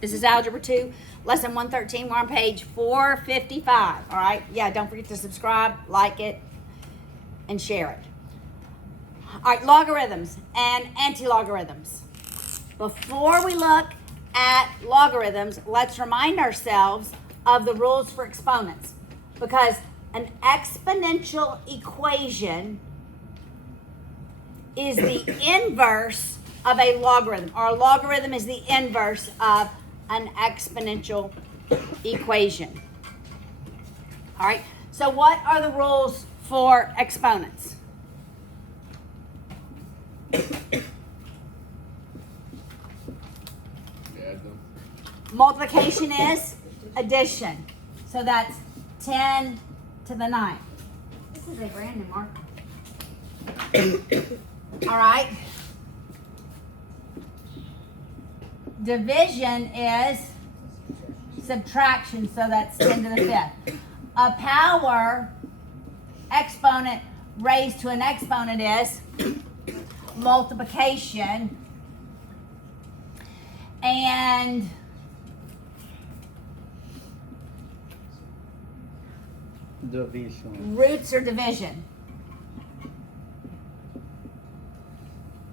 This is Algebra 2, Lesson 113. We're on page 455, all right? Yeah, don't forget to subscribe, like it, and share it. All right, logarithms and anti-logarithms. Before we look at logarithms, let's remind ourselves of the rules for exponents, because an exponential equation is the inverse of a logarithm, or a logarithm is the inverse of an exponential equation. All right, so what are the rules for exponents? Multiplication is addition. So that's 10 to the 9th. This is a brand new marker. All right. Division is subtraction, so that's 10 to the 5th. A power exponent raised to an exponent is multiplication. And division. Roots are division.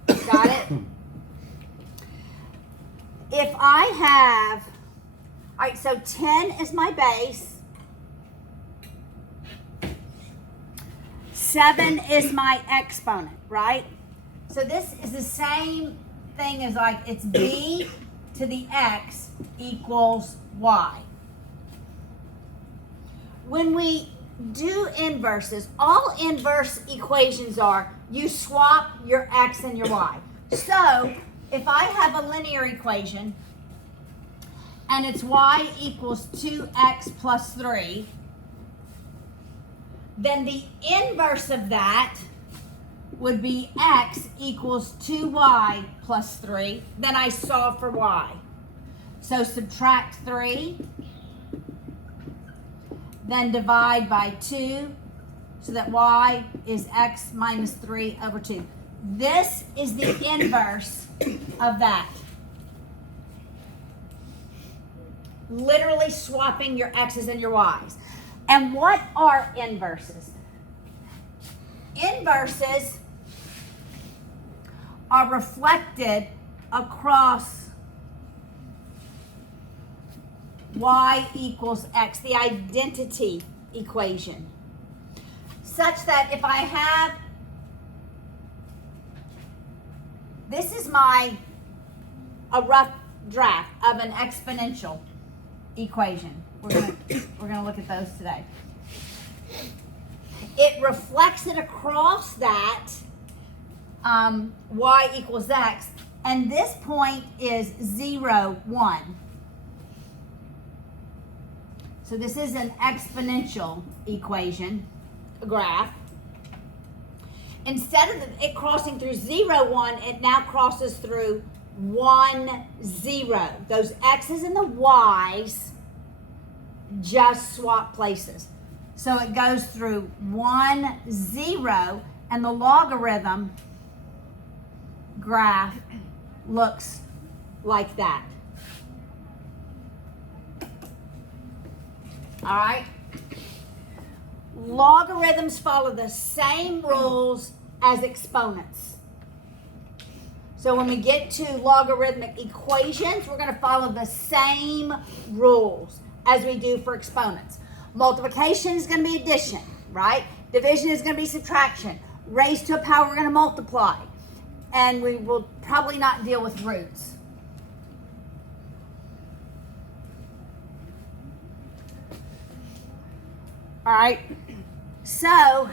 Got it? If I have, all right, so 10 is my base. 7 is my exponent, right? So this is the same thing as like it's b to the x equals y. When we do inverses, all inverse equations are you swap your x and your y. So if I have a linear equation and it's y equals 2x plus 3, then the inverse of that would be x equals 2y plus 3. Then I solve for y. So subtract 3, then divide by 2, so that y is x minus 3 over 2. This is the inverse of that. Literally swapping your x's and your y's. And what are inverses? Inverses are reflected across y equals x, the identity equation, such that if I have, this is a rough draft of an exponential equation. We're gonna look at those today. It reflects it across that y equals x, and this point is 0, 1. So this is an exponential equation, a graph. Instead of it crossing through 0, 1, it now crosses through 1, 0. Those x's and the y's just swap places. So it goes through 1, 0, and the logarithm graph looks like that. All right? Logarithms follow the same rules as exponents. So when we get to logarithmic equations, we're going to follow the same rules as we do for exponents. Multiplication is going to be addition, right? Division is going to be subtraction. Raised to a power, we're going to multiply. And we will probably not deal with roots. All right, so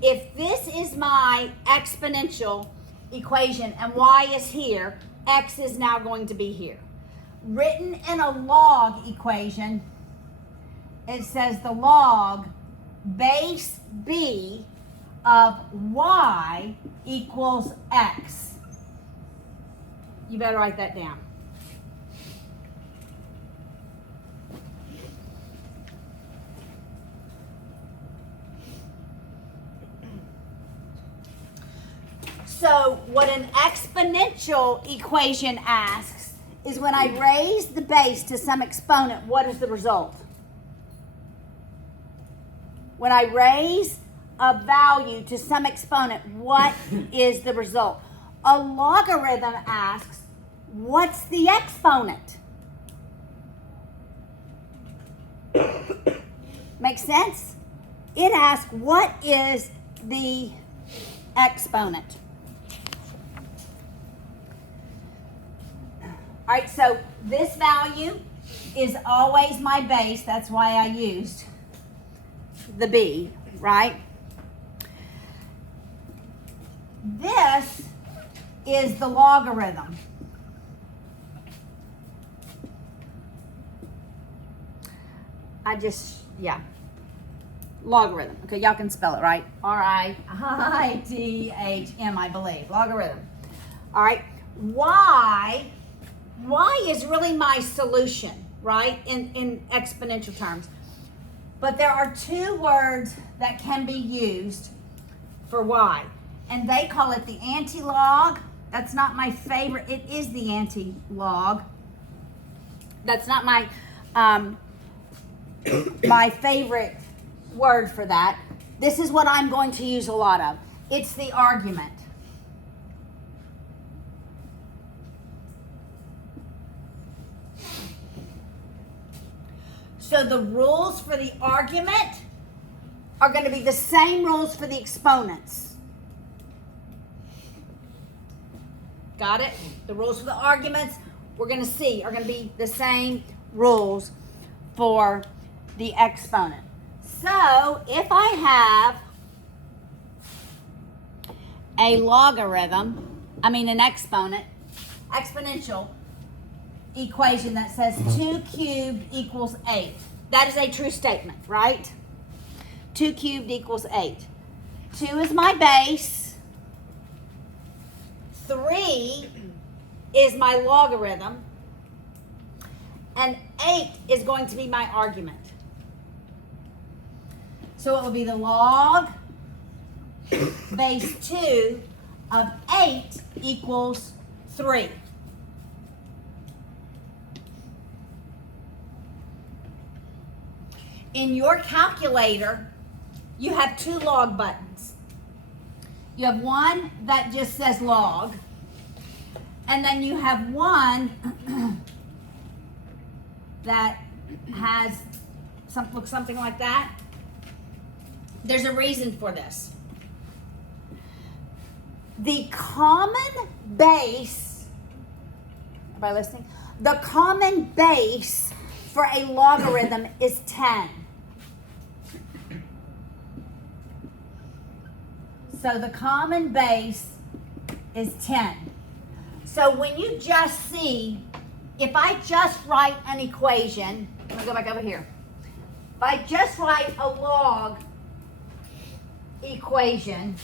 if this is my exponential equation and y is here, x is now going to be here. Written in a log equation, it says the log base b of y equals x. You better write that down. So what an exponential equation asks is when I raise the base to some exponent, what is the result? When I raise a value to some exponent, what is the result? A logarithm asks, what's the exponent? Make sense? It asks, what is the exponent? All right, so this value is always my base. That's why I used the b, right? This is the logarithm. Logarithm. Okay, y'all can spell it, right? R-I-I-T-H-M, I believe. Logarithm. All right. Y is really my solution, right, in exponential terms. But there are two words that can be used for y, and they call it the anti-log. That's not my favorite. It is the anti-log. That's not my my favorite word for that. This is what I'm going to use a lot of. It's the argument. So the rules for the argument are going to be the same rules for the exponents. Got it? The rules for the arguments we're going to see are going to be the same rules for the exponent. So if I have an exponential equation that says 2 cubed equals 8. That is a true statement, right? 2 cubed equals 8. 2 is my base. 3 is my logarithm. And 8 is going to be my argument. So it will be the log base 2 of 8 equals 3. In your calculator, you have two log buttons. You have one that just says log, and then you have one that has looks something like that. There's a reason for this. The common base, everybody listening? The common base for a logarithm is 10. So the common base is 10. So when you just see, if I just write an equation, let me go back over here. If I just write a log equation,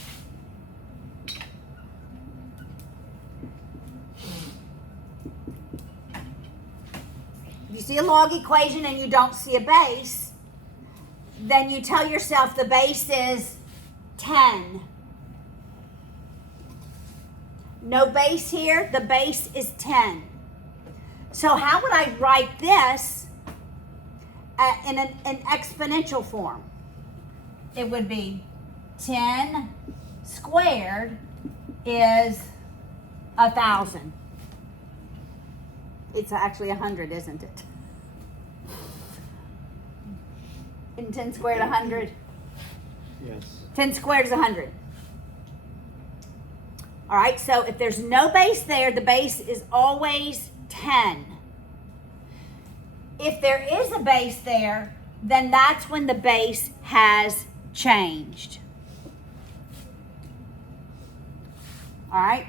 if you see a log equation and you don't see a base, then you tell yourself the base is 10. No base here, the base is 10. So how would I write this in an exponential form? It would be 10 squared is 1,000. It's actually 100, isn't it? Isn't 10 squared 100? Yes. 10 squared is 100. All right, so if there's no base there, the base is always 10. If there is a base there, then that's when the base has changed. All right?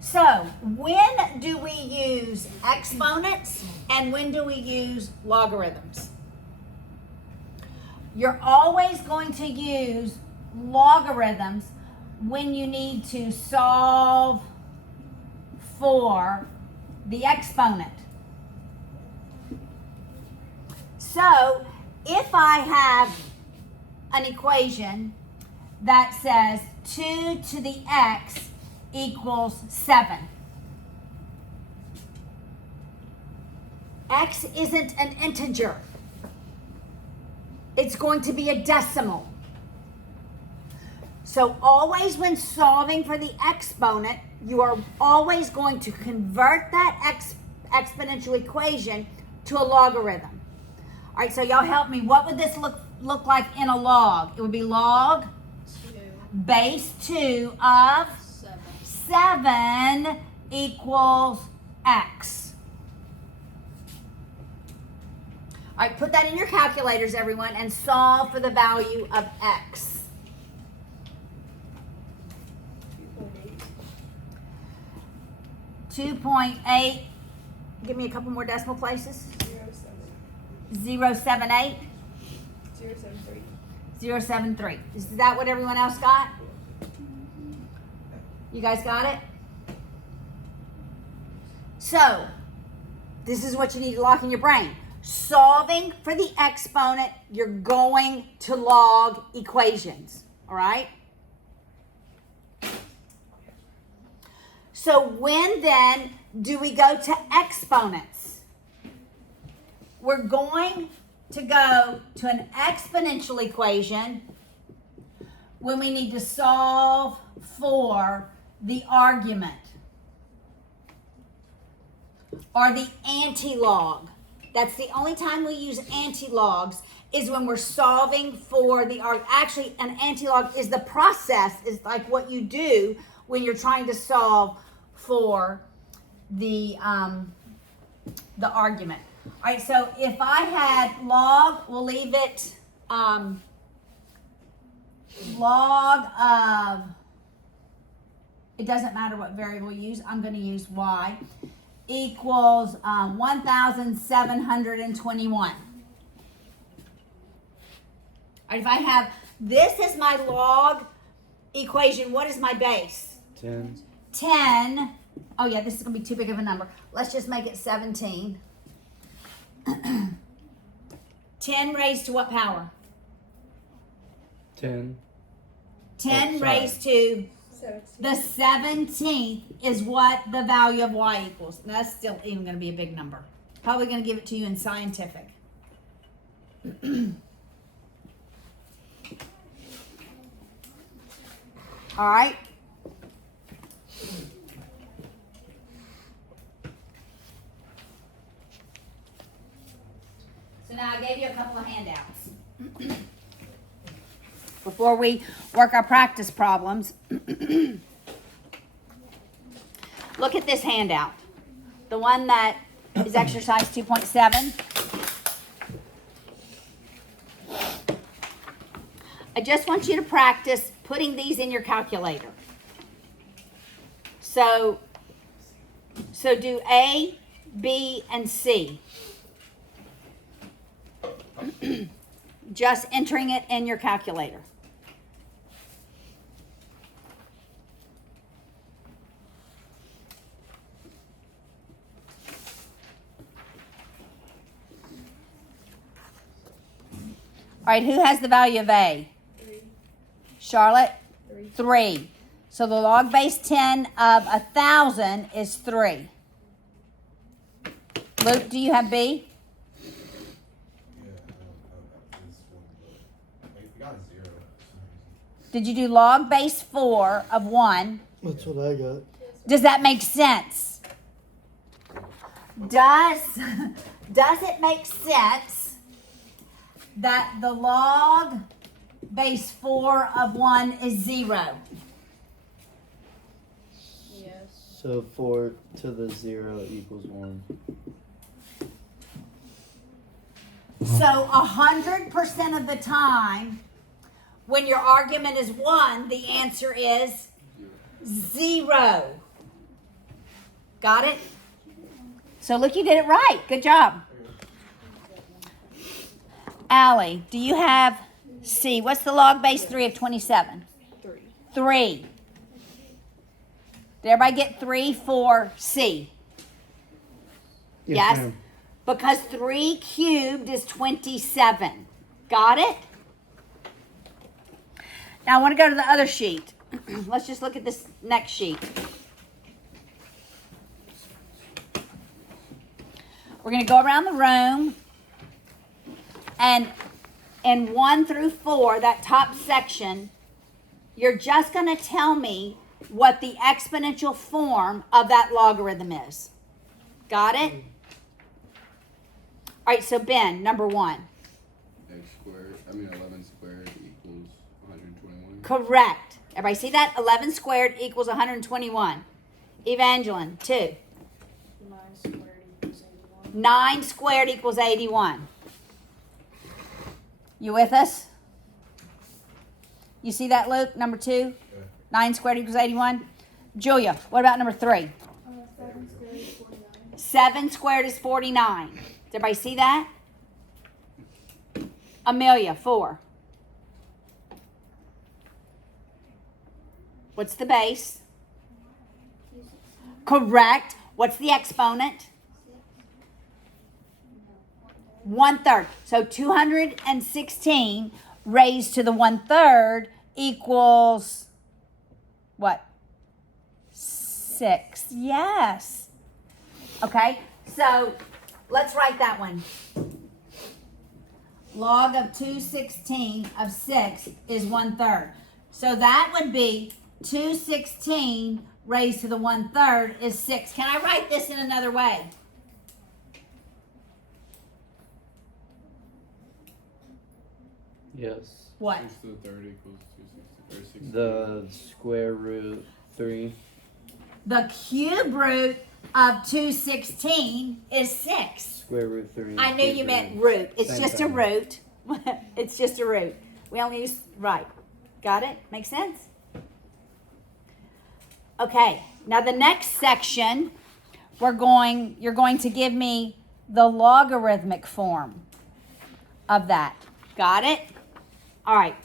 So, when do we use exponents and when do we use logarithms? You're always going to use logarithms when you need to solve for the exponent. So, if I have an equation that says 2 to the x equals 7. X isn't an integer. It's going to be a decimal. So always when solving for the exponent, you are always going to convert that exponential equation to a logarithm. All right, so y'all help me. What would this look like in a log? It would be log 2 base 2 of 7 equals x. All right, put that in your calculators, everyone, and solve for the value of x. 2.8. Give me a couple more decimal places. 0.78. 0.73. 0.73. Is that what everyone else got? You guys got it? So, this is what you need to lock in your brain. Solving for the exponent, you're going to log equations. All right? So when then do we go to exponents? We're going to go to an exponential equation when we need to solve for the argument or the antilog. That's the only time we use antilogs is when we're solving for the argument. Actually, an antilog is the process, is like what you do when you're trying to solve for the argument. All right, so if I had log, we'll leave it log of, it doesn't matter what variable you use, I'm going to use y, equals 1,721. All right, if I have this as my log equation, what is my base? 10. 10. Oh yeah, this is going to be too big of a number. Let's just make it 17. 10 raised to what power? 10. 10 raised to 17. the 17th is what the value of y equals. And that's still even going to be a big number. Probably going to give it to you in scientific. All right. So now I gave you a couple of handouts. Before we work our practice problems, look at this handout. The one that is exercise 2.7. I just want you to practice putting these in your calculator. So do A, B, and C. Just entering it in your calculator. All right, who has the value of A? 3. Charlotte? 3. 3. So the log base 10 of 1,000 is 3. Luke, do you have B? Did you do log base 4 of 1? That's what I got. Does that make sense? Does it make sense that the log base 4 of 1 is 0? Yes. So 4 to the 0 equals 1. So 100% of the time, when your argument is 1, the answer is 0. Got it? So look, you did it right. Good job. Allie, do you have C? What's the log base 3 of 27? 3. 3. Did everybody get 3 for C? Yes? ma'am. Because 3 cubed is 27. Got it? Now I want to go to the other sheet. Let's just look at this next sheet. We're going to go around the room. And in 1 through 4, that top section, you're just going to tell me what the exponential form of that logarithm is. Got it? All right, so Ben, number 1. X squared, 11 squared equals 121. Correct. Everybody see that? 11 squared equals 121. Evangeline, 2. 9 squared equals 81. 9 squared equals 81. You with us? You see that, Luke? Number 2? Yeah. 9 squared equals 81. Julia, what about number 3? 7 squared is 49. 7 squared is 49. Does everybody see that? Amelia, 4. What's the base? Correct. What's the exponent? 1/3. So 216 raised to the 1/3 equals what? 6. Yes. Okay. So let's write that one. Log of 216 of 6 is 1/3. So that would be 216 raised to the 1/3 is 6. Can I write this in another way? Yes. What? 6 to the 3rd equals 260. The square root 3. The cube root of 216 is 6. Square root 3. I knew you meant root. It's Same just thing. a root. It's just a root. We only use, right. Got it? Make sense? Okay. Now the next section, you're going to give me the logarithmic form of that. Got it? All right.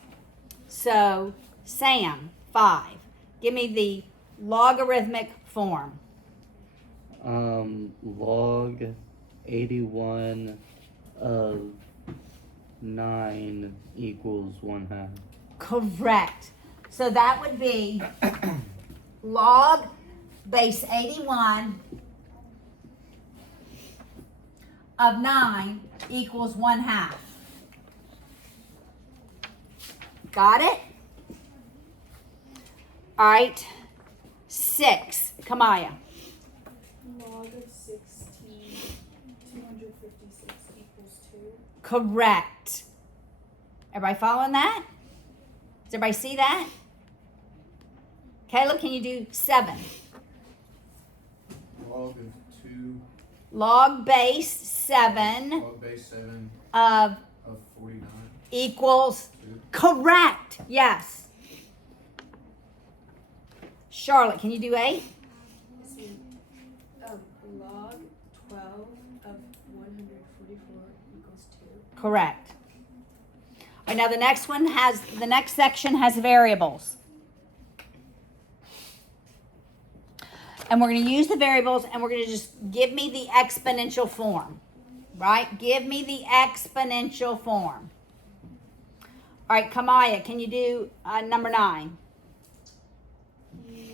So, Sam, 5. Give me the logarithmic form. Log 81 of 9 equals 1/2. Correct. So that would be log base 81 of 9 equals 1/2. Got it? All right. 6. Kamaya. Log of 16, 256 equals 2. Correct. Everybody following that? Does everybody see that? Caleb, can you do 7? Log of 2, Log base 7 log base 7 of of 49. equals 2. correct. Yes. Charlotte, can you do 8? Let's see. Log 12 of 144 equals 2. Correct. All right, now the next section has variables. And we're going to use the variables and we're going to just give me the exponential form. Right? Give me the exponential form. All right, Kamaya, can you do number 9?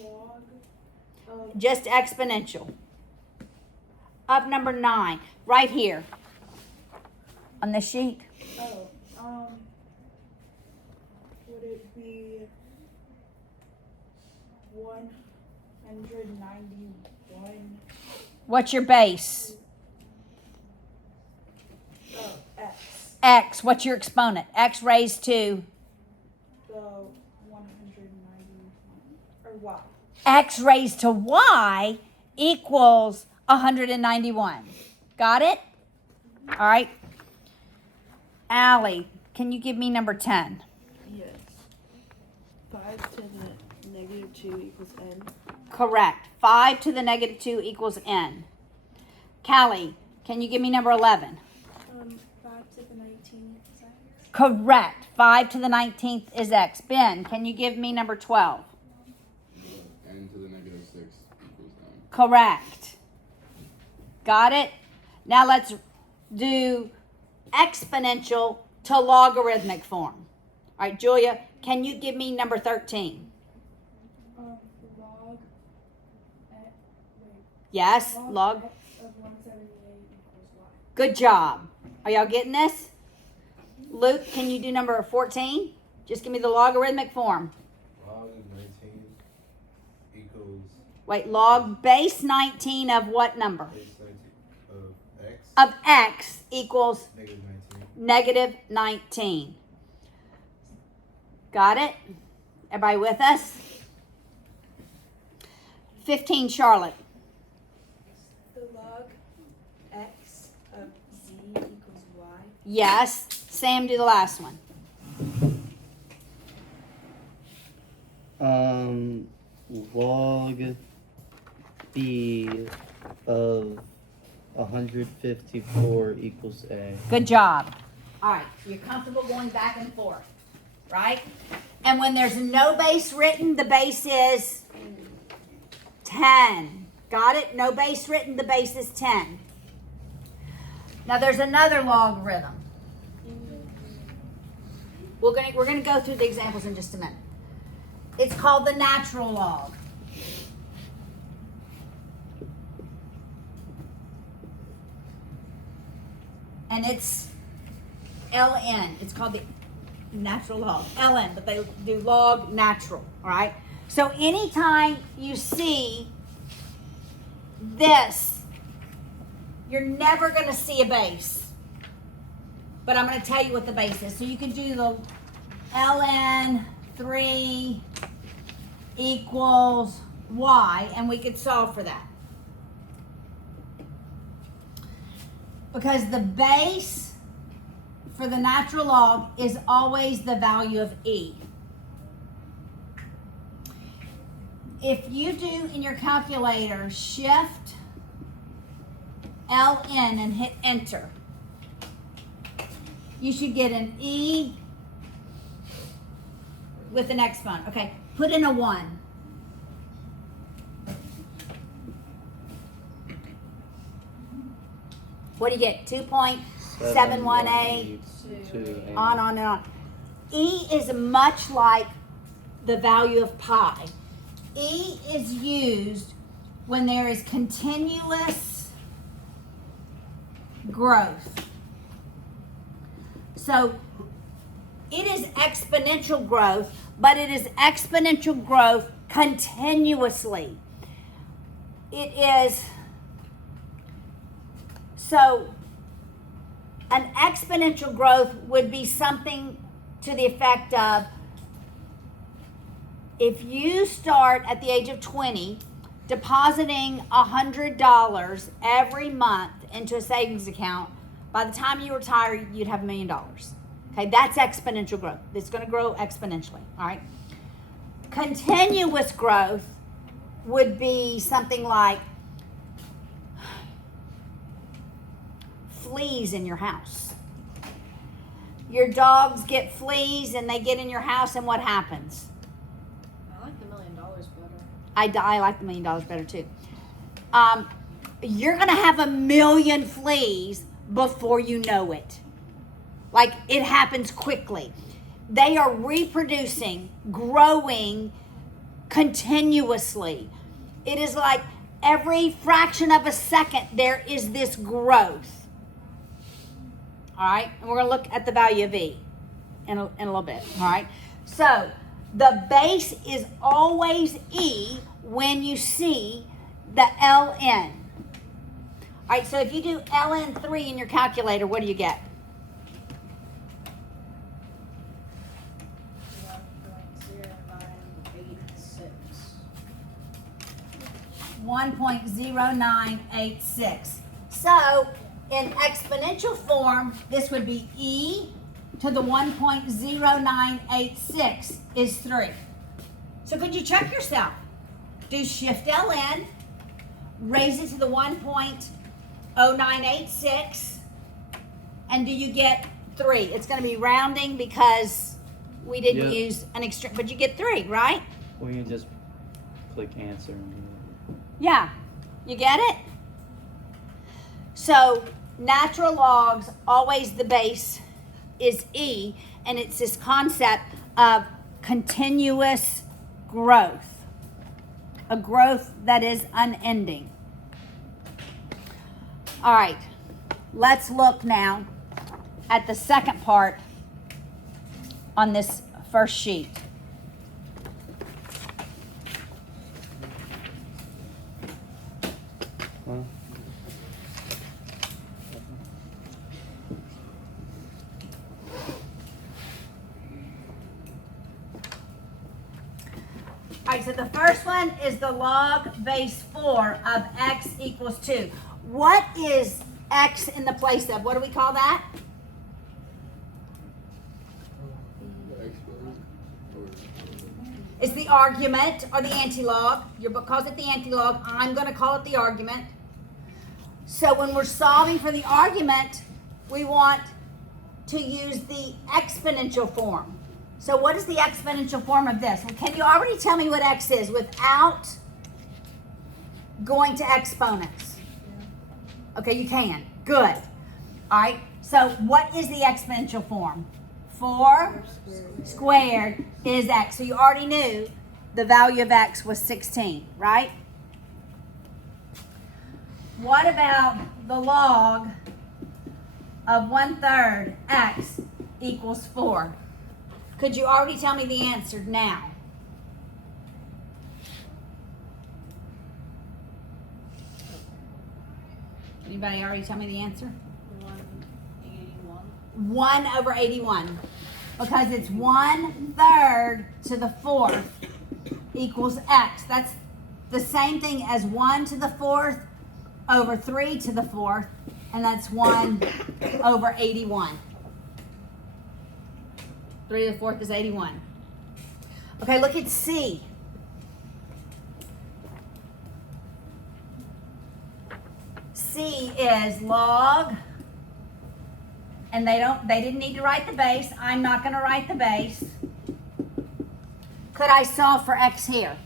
Log of Just exponential. Up number 9, right here on the sheet. would it be 191? What's your base? X. X. What's your exponent? X raised to The 191 or Y. X raised to Y equals 191. Got it? All right. Allie, can you give me number 10? Yes. 5 to the negative 2 equals n. Correct. 5 to the negative 2 equals n. Callie, can you give me number 11? 5 to the 19 is X. Correct. 5 to the 19th is x. Ben, can you give me number 12? N to the negative 6 equals 9. Correct. Got it? Now let's do exponential to logarithmic form. All right, Julia, can you give me number 13? Log X, Yes, log. X of 178 equals Y. Good job. Are y'all getting this? Luke, can you do number 14? Just give me the logarithmic form. Log of 19 equals Wait, log base 19 of what number? base 19 of x Of x equals negative 19. negative 19. Got it? Everybody with us? 15, Charlotte. The log x of z equals y. Yes. Sam, do the last one. Log b of 154 equals a. Good job. All right, you're comfortable going back and forth, right? And when there's no base written, the base is 10. Got it? No base written, the base is 10. Now there's another logarithm. We're gonna go through the examples in just a minute. It's called the natural log. And it's ln. It's called the natural log. ln, but they do log natural, all right? So anytime you see this, you're never going to see a base. But I'm going to tell you what the base is. So you can do the ln 3 equals y, and we could solve for that. Because the base for the natural log is always the value of e. If you do in your calculator shift ln and hit enter, you should get an e with an exponent. Okay, put in a 1. What do you get? 2.718. On and on. E is much like the value of pi. E is used when there is continuous growth. So it is exponential growth, but it is exponential growth continuously. It is, so an exponential growth would be something to the effect of, if you start at the age of 20 depositing $100 every month into a savings account, by the time you retire, you'd have $1 million. Okay, that's exponential growth. It's going to grow exponentially, all right? Continuous growth would be something like fleas in your house. Your dogs get fleas and they get in your house, and what happens? I like the $1 million better. I like the $1 million better too. You're gonna have 1 million fleas before you know it. Like, it happens quickly. They are reproducing, growing continuously. It is like every fraction of a second there is this growth. All right, and we're gonna look at the value of E in a little bit. All right, so the base is always E when you see the ln. All right, so if you do ln 3 in your calculator, what do you get? 1.0986. So in exponential form, this would be e to the 1.0986 is 3. So could you check yourself? Do shift ln, raise it to the 1.0986, and do you get 3? It's going to be rounding because we didn't use an extreme, but you get 3, right? Or you just click answer. Yeah, you get it? So natural logs, always the base is E, and it's this concept of continuous growth, a growth that is unending. All right, let's look now at the second part on this first sheet. Huh? All right, so the first one is the log base 4 of x equals 2. What is x in the place of? What do we call that? The exponent or It's the argument or the antilog. Your book calls it the antilog. I'm going to call it the argument. So when we're solving for the argument, we want to use the exponential form. So what is the exponential form of this? Well, can you already tell me what x is without going to exponents? Okay, you can. Good. All right. So what is the exponential form? 4 squared is x. So you already knew the value of x was 16, right? What about the log of 1/3 x equals 4? Could you already tell me the answer now? Anybody already tell me the answer? 181. 1 over 81. Because it's 1/3 to the 4th equals x. That's the same thing as 1 to the 4th over 3 to the 4th. And that's 1 over 81. 3 to the 4th is 81. Okay, look at C. C is log, and they didn't need to write the base. I'm not going to write the base. Could I solve for x here?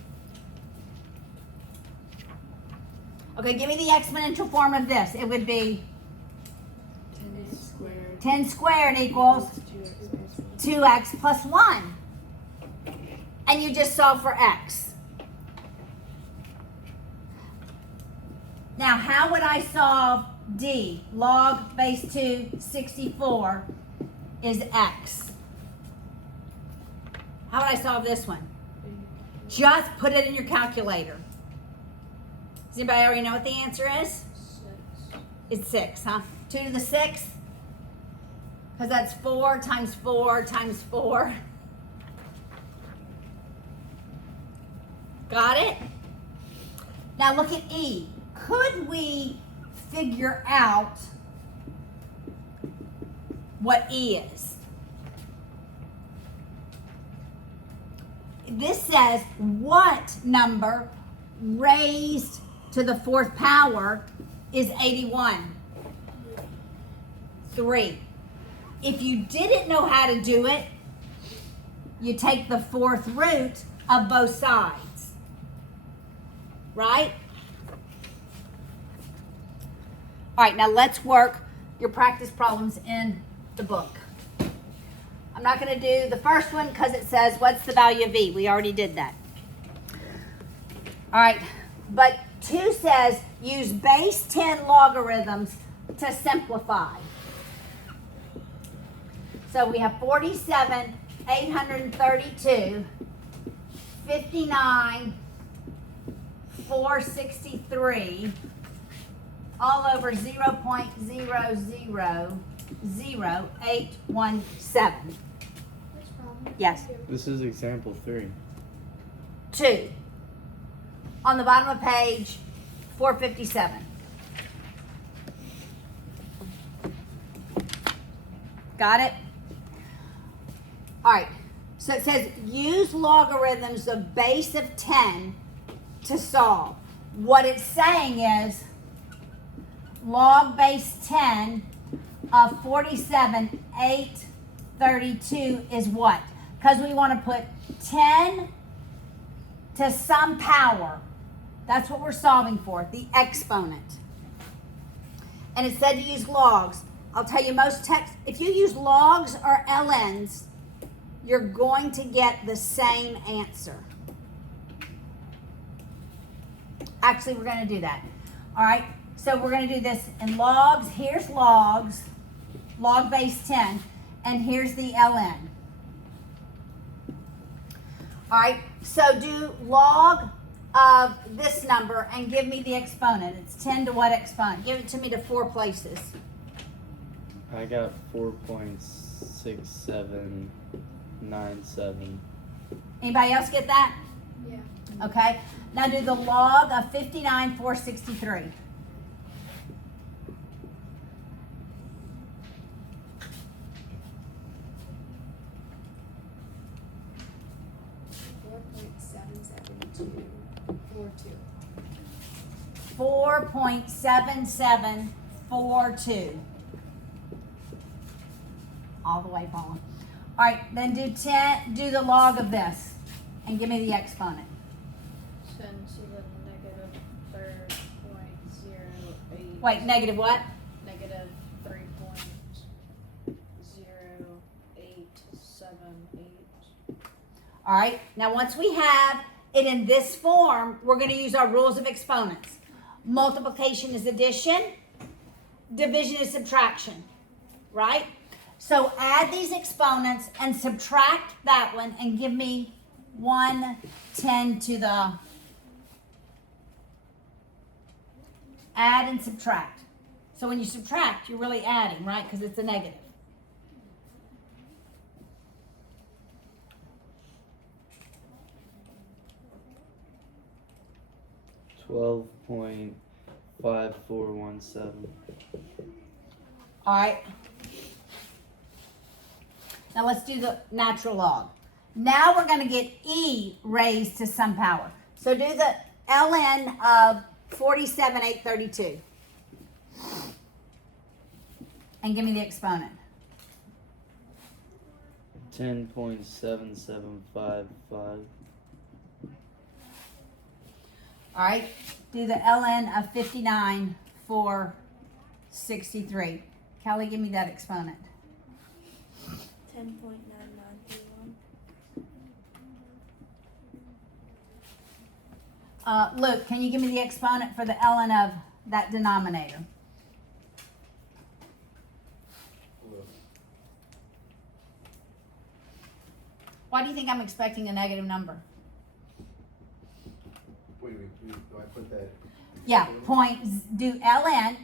Okay, give me the exponential form of this. It would be 10 squared 10 squared equals plus 2x. 2x plus 1. And you just solve for x. Now, how would I solve D? Log base 2, 64 is x. How would I solve this one? Just put it in your calculator. Does anybody already know what the answer is? 6. It's 6, huh? 2 to the 6? Because that's 4 times 4 times 4. Got it? Now look at E. Could we figure out what E is? This says what number raised to the 4th power is 81? 3. If you didn't know how to do it, you take the 4th root of both sides. Right? All right, now let's work your practice problems in the book. I'm not going to do the first one because it says, what's the value of E? We already did that. All right, but 2 says, use base 10 logarithms to simplify. So we have 47, 832, 59, 463, all over 0.000817. Yes. This is example 3. 2. On the bottom of page 457. Got it? All right. So it says use logarithms of base of 10 to solve. What it's saying is log base 10 of 47, 832 is what? Because we want to put 10 to some power. That's what we're solving for, the exponent. And it said to use logs. I'll tell you, most text, if you use logs or ln's, you're going to get the same answer. Actually, we're going to do that. All right. So we're going to do this in logs. Here's logs, log base 10, and here's the ln. All right, so do log of this number and give me the exponent. It's 10 to what exponent? Give it to me to 4 places. I got 4.6797. Anybody else get that? Yeah. Okay. Now do the log of 59,463. $4.7742. All the way, Paula. All right, then do the log of this and give me the exponent. 10 to the negative third point 0.08. Wait, negative what? Negative 3.0878. All right, now once we have it in this form, we're going to use our rules of exponents. Multiplication is addition, division is subtraction, right? So add these exponents and subtract that one and give me 110 to the, add and subtract. So when you subtract, you're really adding, right? Because it's a negative. 12.5417. All right. Now let's do the natural log. Now we're going to get e raised to some power. So do the ln of 47,832. And give me the exponent. 10.7755. All right. Do the ln of 59,463. Callie, give me that exponent. 10.9931. Luke, can you give me the exponent for the ln of that denominator? Why do you think I'm expecting a negative number? Wait, do I put that? Yeah, do ln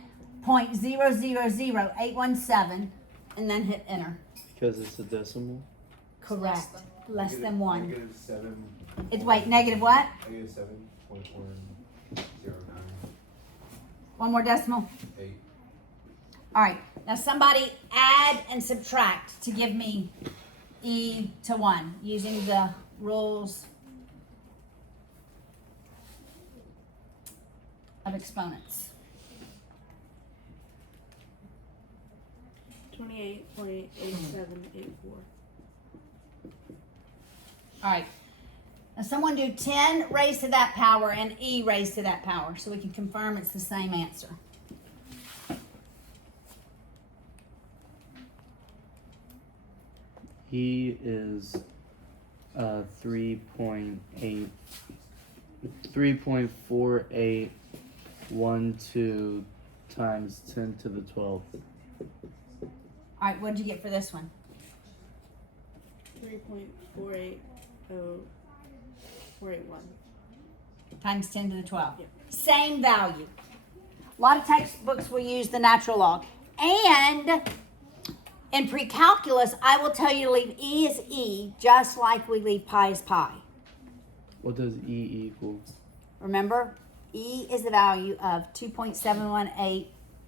0.000817 and then hit enter. Because it's a decimal. Correct. Less than 1. Negative 7. It's wait, negative what? Negative 7.109. One more decimal. 8. All right. Now somebody add and subtract to give me e to 1 using the rules of exponents. 28.8784. All right. Now someone do 10 raised to that power and e raised to that power so we can confirm it's the same answer. E is 3.4812 times 10 to the 12th. All right, what did you get for this one? 3.480481. Times 10 to the 12th. Yep. Same value. A lot of textbooks will use the natural log. And in pre-calculus, I will tell you to leave e as e, just like we leave pi as pi. What does E equal? Remember, e is the value of 2.718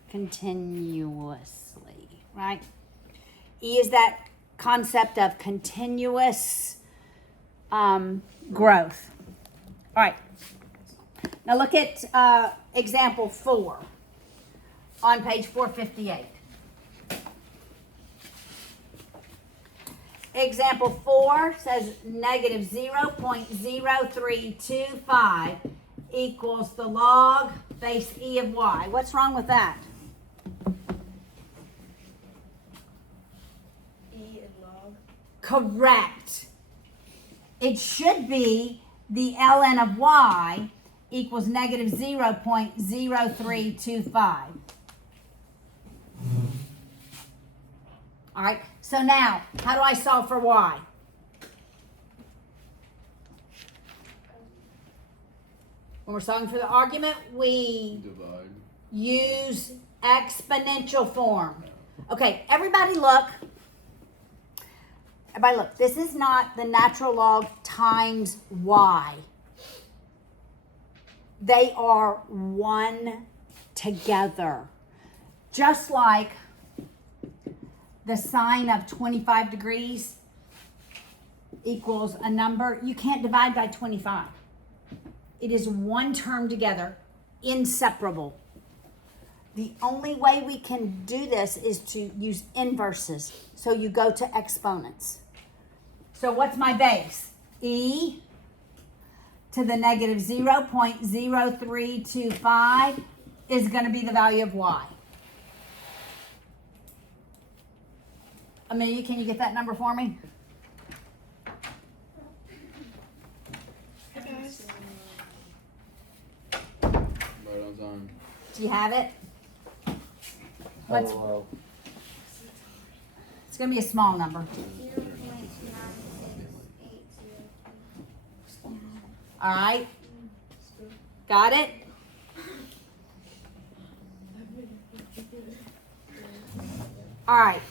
continuously, right? E is that concept of continuous growth. All right. Now look at example 4 on page 458. Example 4 says negative 0.0325 equals the log base e of y. What's wrong with that? E and log. Correct. It should be the ln of y equals negative 0.0325. All right, so now, how do I solve for y? When we're solving for the argument, we Divide. use exponential form. Okay, everybody look. Everybody look. This is not the natural log times y. They are one together. Just like the sine of 25 degrees equals a number, you can't divide by 25. It is one term together, inseparable. The only way we can do this is to use inverses. So you go to exponents. So what's my base? E to the negative 0.0325 is going to be the value of y. Amelia, can you get that number for me? Hey guys. Right on time. Do you have it? Let's, LOL. it's going to be a small number. 0.9682. All right? Got it? All right.